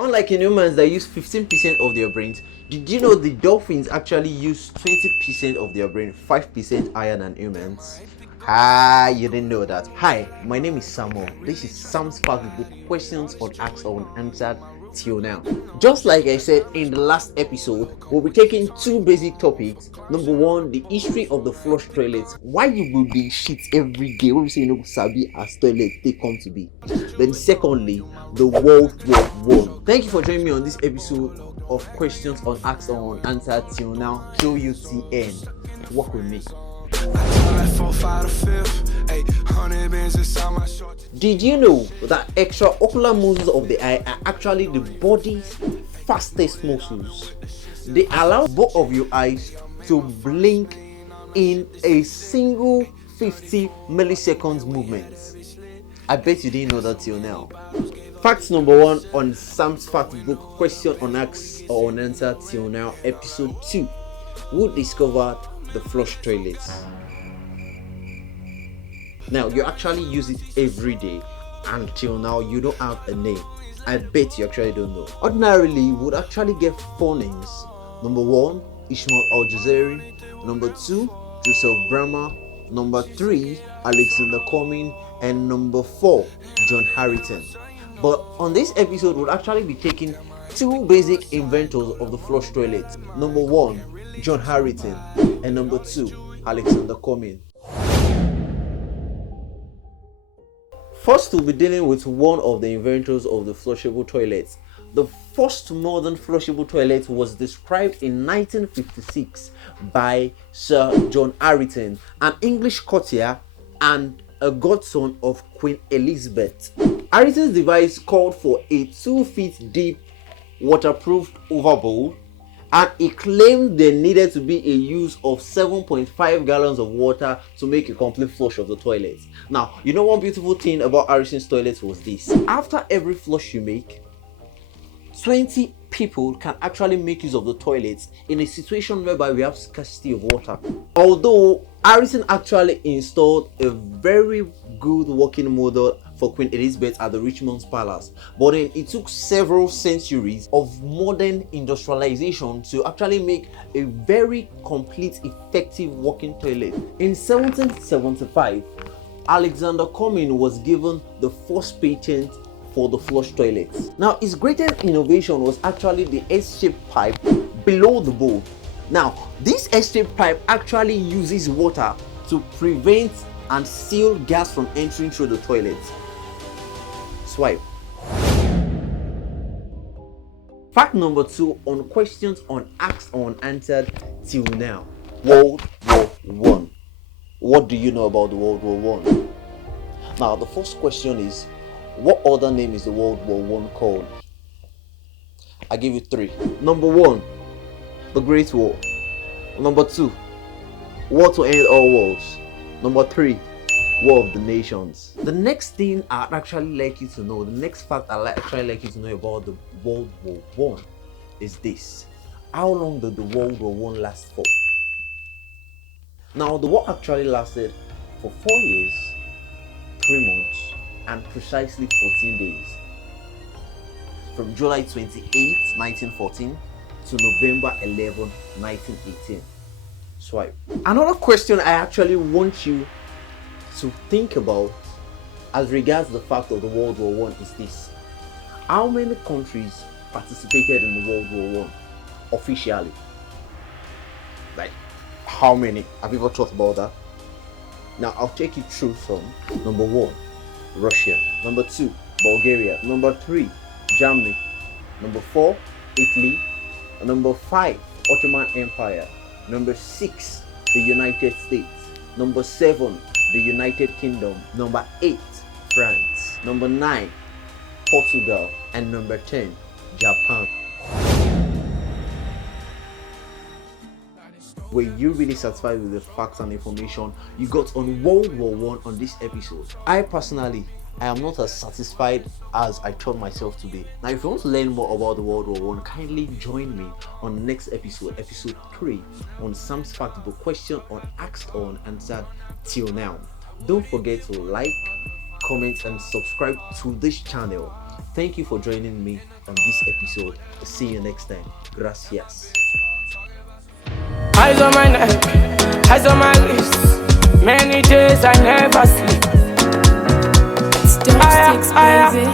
Unlike in humans that use 15% of their brains, did you know the dolphins actually use 20% of their brain, 5% higher than humans? You didn't know that. Hi, my name is Samuel. This is Sam's FactBook, questions unasked or unanswered till now. Just like I said in the last episode, we'll be taking two basic topics. Number one, the history of the flush toilets. Why you will be shit every day when we say sabi as toilet they come to be. Then secondly, the World War One. Thank you for joining me on this episode of questions unasked or unanswered till now. QUTN. Work with me. Did you know that extraocular muscles of the eye are actually the body's fastest muscles? They allow both of your eyes to blink in a single 50 milliseconds movement. I bet you didn't know that till now. Fact number one on Sam's FactBook, question unasked or unanswered till now, episode 2. Who discovered the flush toilets? Now you actually use it every day, and till now you don't have a name. I bet you actually don't know. Ordinarily you would actually get 4 names. Number 1, Ishmael Al-Jazari. Number 2, Joseph Bramah. Number 3, Alexander Cumming. And number 4, John Harrington. But on this episode we'll actually be taking 2 basic inventors of the flush toilet. Number 1, John Harrington, and number 2, Alexander Cumming. First, we'll be dealing with one of the inventors of the flushable toilets. The first modern flushable toilet was described in 1956 by Sir John Harrington, an English courtier and a godson of Queen Elizabeth. Harrington's device called for a 2 feet deep waterproof overbowl, and he claimed there needed to be a use of 7.5 gallons of water to make a complete flush of the toilet. Now, you know one beautiful thing about Harrison's toilet was this. After every flush you make, 20 people can actually make use of the toilets in a situation whereby we have scarcity of water. Although Harrison actually installed a very good working model for Queen Elizabeth at the Richmond Palace, but then it took several centuries of modern industrialization to actually make a very complete, effective working toilet. In 1775, Alexander Cumming was given the first patent for the flush toilets. Now, his greatest innovation was actually the S-shaped pipe below the bowl. Now, this S-shaped pipe actually uses water to prevent and seal gas from entering through the toilet. Swipe. Fact number 2 on questions unasked or unanswered till now. World War One. What do you know about the World War One? Now, the first question is, what other name is the World War One called? I give you 3. Number 1, the Great War. Number 2, War to End All Wars. Number 3, War of the Nations. The next thing I'd actually like you to know, the next fact I'd actually like you to know about the World War One is this. How long did the World War One last for? Now, the war actually lasted for 4 years, 3 months, and precisely 14 days. From July 28, 1914 to November 11, 1918. Swipe. Another question I actually want you to think about as regards the fact of the World War One is this. How many countries participated in the World War One officially? Like, how many? Have you ever thought about that? Now, I'll take you through some. Number 1, Russia. Number 2, Bulgaria. Number 3, Germany. Number 4, Italy. Number 5, Ottoman Empire. Number 6, the United States. Number 7, the United Kingdom. Number 8, France. Number 9, Portugal. And number 10, Japan. Were you really satisfied with the facts and information you got on World War One on this episode? I personally, I am not as satisfied as I thought myself to be. Now, if you want to learn more about the World War One, kindly join me on the next episode, episode 3, on Sam's FactBook, question unasked or unanswered till now. Don't forget to like, comment, and subscribe to this channel. Thank you for joining me on this episode. See you next time. Gracias. Eyes on my neck, eyes on my wrist. Many days I never sleep. Step sticks, baby.